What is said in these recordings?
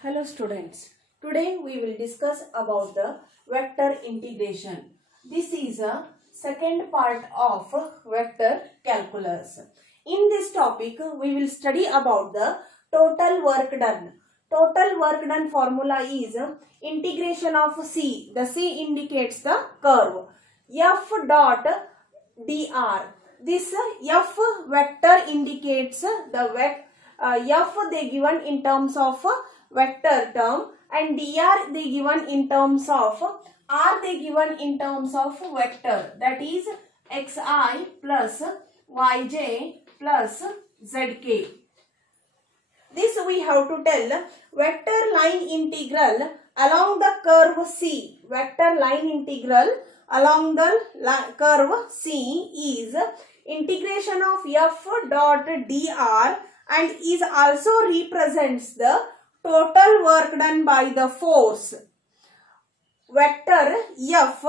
Hello students, today we will discuss about the vector integration. This is a second part of vector calculus. In this topic we will study about the total work done. Total work done formula is integration of C. The C indicates the curve. F dot dr. This F vector indicates the F they given in terms of vector term and dr they given in terms of r they given in terms of vector, that is xi plus yj plus zk. This we have to tell vector line integral along the curve C. Vector line integral along the curve C is integration of f dot dr and is also represents the total work done by the force vector F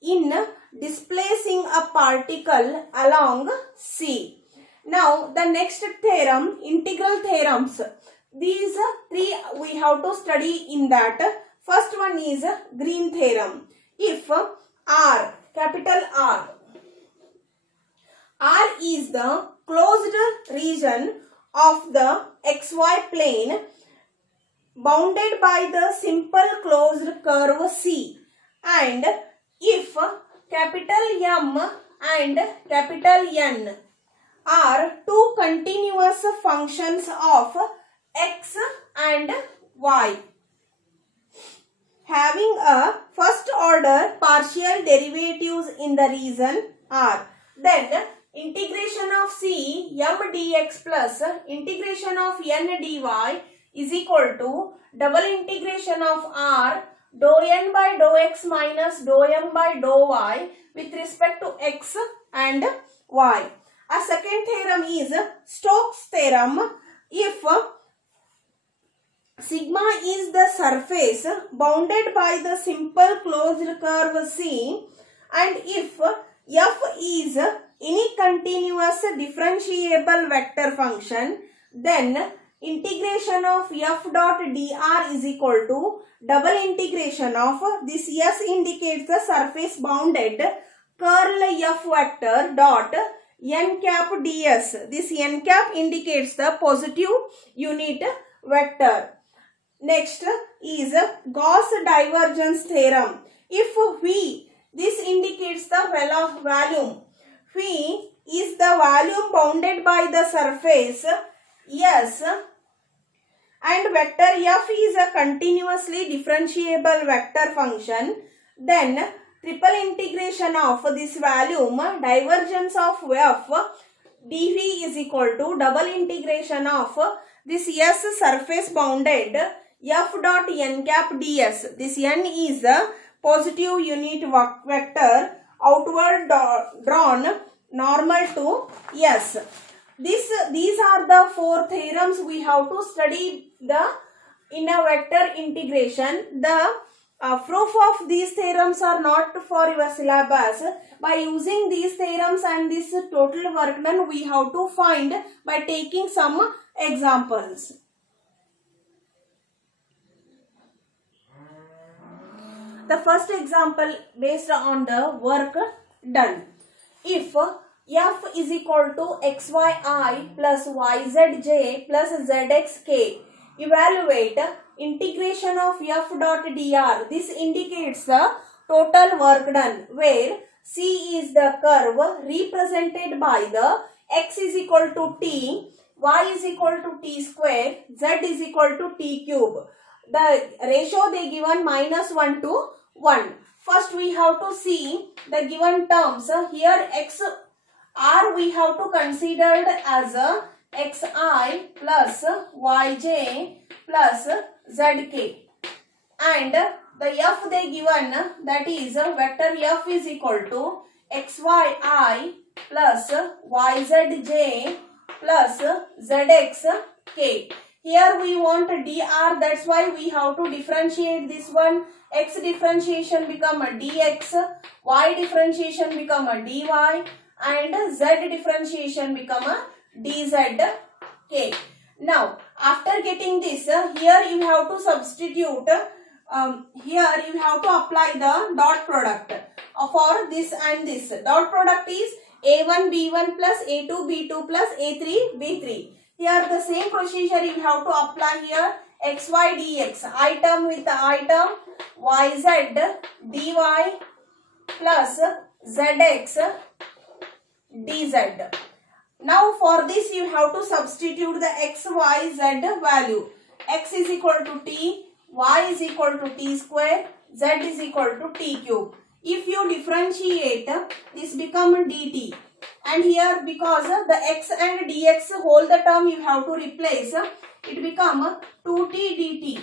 in displacing a particle along C. Now the next theorem, integral theorems. These three we have to study in that. First one is Green theorem. If R, capital R is the closed region of the xy plane bounded by the simple closed curve C, and if capital M and capital N are two continuous functions of x and y having a first order partial derivatives in the region R, then integration of C m dx plus integration of n dy is equal to double integration of r dou n by dou x minus dou m by dou y with respect to x and y. A second theorem is Stokes theorem. If sigma is the surface bounded by the simple closed curve C and if f is any continuous differentiable vector function, then integration of f dot dr is equal to double integration of this S indicates the surface bounded curl f vector dot n cap ds. This n cap indicates the positive unit vector. Next is Gauss divergence theorem. If V, this indicates the volume. V is the volume bounded by the surface S and vector f is a continuously differentiable vector function, then triple integration of this volume divergence of f dv is equal to double integration of this S surface bounded f dot n cap ds. This n is a positive unit vector outward drawn normal to S. These are the four theorems we have to study in a vector integration. The proof of these theorems are not for your syllabus. By using these theorems and this total work done, we have to find by taking some examples. The first example based on the work done. If f is equal to xyi plus yzj plus zxk, evaluate integration of f dot dr. This indicates the total work done where C is the curve represented by the x is equal to t, y is equal to t square, z is equal to t cube. The ratio they given -1 to 1. First we have to see the given terms. Here x r we have to consider as a xi plus yj plus zk, and the f they given, that is vector f is equal to xyi plus yzj plus zxk. Here we want dr, that's why we have to differentiate this one. X differentiation become a dx, y differentiation become a dy, and z differentiation become a dzk. Now After getting this, here you have to substitute, here you have to apply the dot product for this and this. Dot product is a1 b1 plus a2 b2 plus a3 b3. Here the same procedure you have to apply here. Xy dx, I term with the I term, yz dy plus zx dz. Now for this you have to substitute the x, y, z value. X is equal to t, y is equal to t square, z is equal to t cube. If you differentiate, this become dt. And here because the x and dx whole the term you have to replace, it become 2t dt.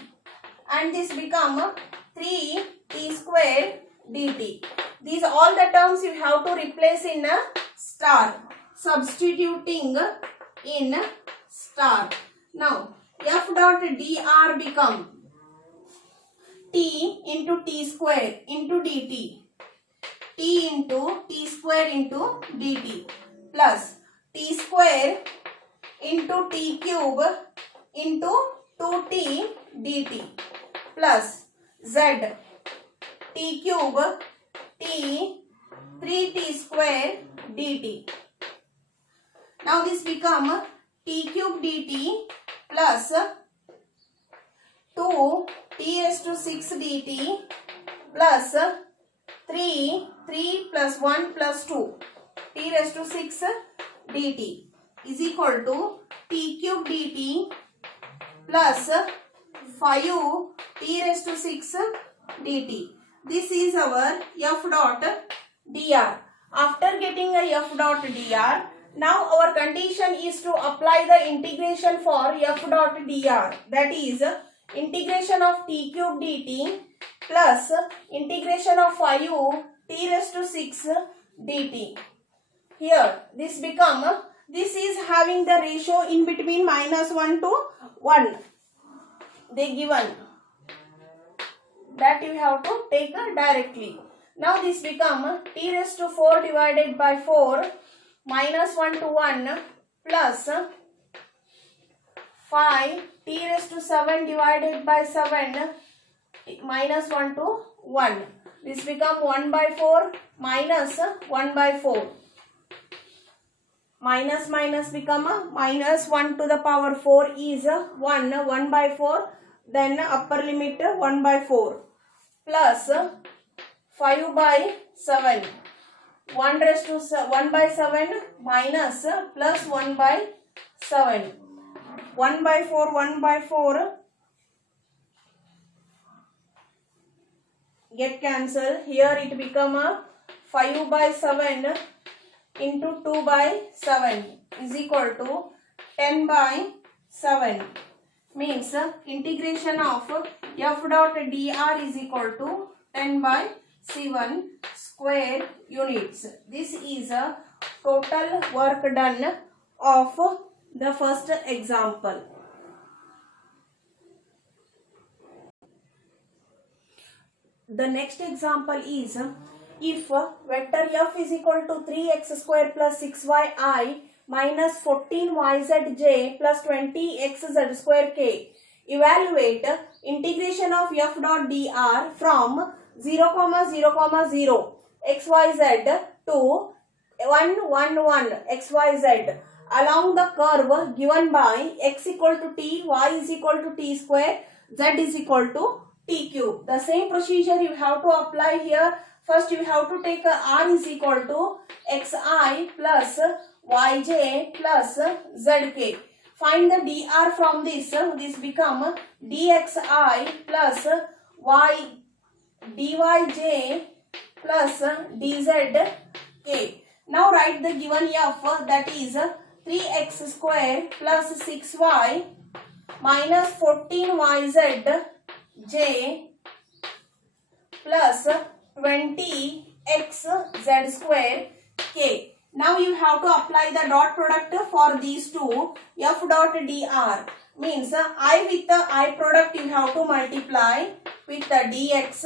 And this become 3t square dt. These all the terms you have to replace in a star. Substituting in star. Now f dot dr become t into t square into dt, t into t square into dt plus t square into t cube into 2t dt plus z t cube t 3t square dt. Now this become t cube dt plus 2 t raised to 6 dt plus 3 plus 1 plus 2 t raised to 6 dt is equal to t cube dt plus 5 t raised to 6 dt. This is our f dot dr. After getting a f dot dr, now our condition is to apply the integration for f dot dr, that is integration of t cube dt plus integration of 5 t raised to 6 dt. Here this become, this is having the ratio in between -1 to 1. They given that you have to take directly. Now this become t raised to 4 divided by 4 -1 to 1 plus 5 t raised to 7 divided by 7 -1 to 1. This become 1 by 4 minus 1 by 4. Minus minus become -1 to the power 4 is 1 by 4. Then upper limit 1 by 4 plus 5 by 7. 1 raised to 1 by 7 minus plus 1 by 7. 1 by 4, 1 by 4 get cancelled. Here it become a 5 by 7 into 2 by 7 is equal to 10 by 7. Means integration of f dot dr is equal to 10 by 7 square units. This is a total work done of the first example. The next example is, if vector f is equal to 3x square plus 6yi minus 14yzj plus 20xz square k, evaluate integration of f dot dr from 0, 0, 0 xyz to 1, 1, 1 xyz along the curve given by x equal to t, y is equal to t square, z is equal to t cube. The same procedure you have to apply here. First you have to take r is equal to xi plus yj plus zk. Find the dr from this. This become dxi plus y dyj plus dzk. Now write the given f, that is 3x square plus 6y minus 14yz j plus 20xz square k. Now you have to apply the dot product for these two. F dot dr means I with the I product you have to multiply with the dx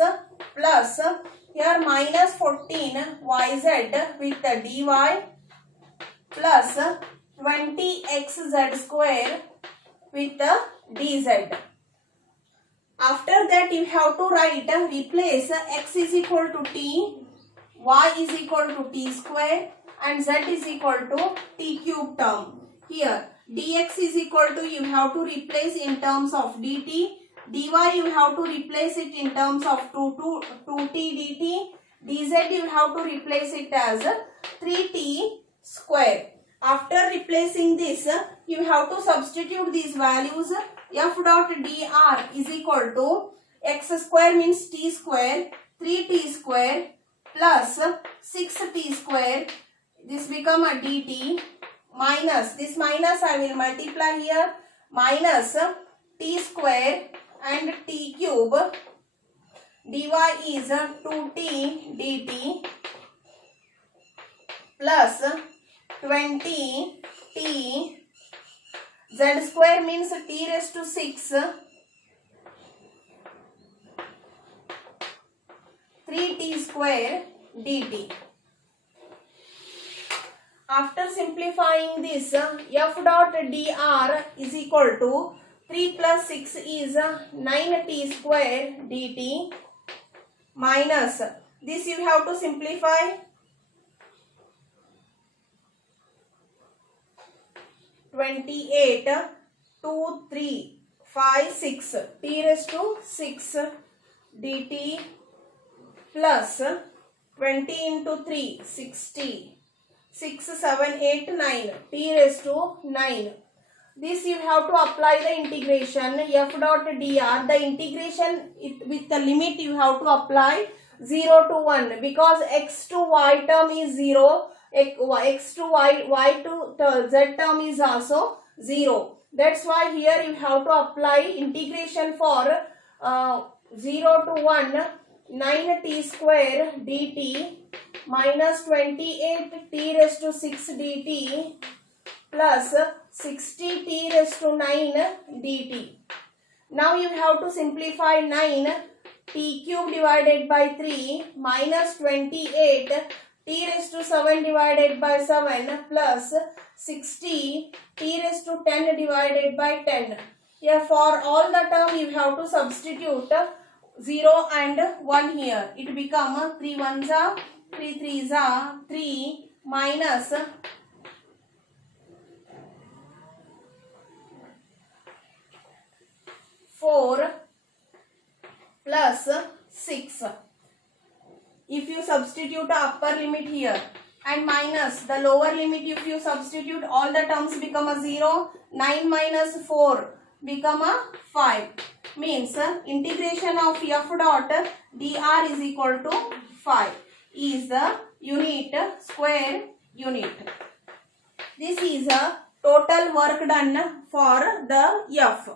plus here minus 14yz with the dy plus 20xz square with dz. After that you have to write, replace x is equal to t, y is equal to t square and z is equal to t cube term. Here dx is equal to, you have to replace in terms of dt, dy you have to replace it in terms of 2t dt, dz you have to replace it as 3t square. After replacing this, you have to substitute these values. F dot dr is equal to x square means t square, 3t square plus 6t square. This become a dt minus, this minus I will multiply here, minus t square and t cube. Dy is 2t dt plus 20t, z square means t raised to 6, 3t square dt. After simplifying this, f dot dr is equal to 3 plus 6 is 9t square dt minus, this you have to simplify, 28, 2, 3, 5, 6, t raised to 6 dt plus 20 into 3, 60, 6, 7, 8, 9, t raised to 9. This you have to apply the integration, f dot dr, the integration with the limit you have to apply 0 to 1 because x to y term is 0, x to y to z term is also 0. That's why here you have to apply integration for 0 to 1, 9t square dt minus 28t raised to 6 dt plus 60t raised to 9 dt. Now you have to simplify 9, t cube divided by 3 minus 28 t raised to 7 divided by 7 plus 60 t raised to 10 divided by 10. Here for all the term you have to substitute 0 and 1 here. It become 3 1s are 3 3s are 3 minus 4 plus 6. If you substitute the upper limit here and minus the lower limit, if you substitute, all the terms become a 0. 9 minus 4 become a 5. Means integration of f dot dr is equal to 5 is the unit, square unit. This is a total work done for the f.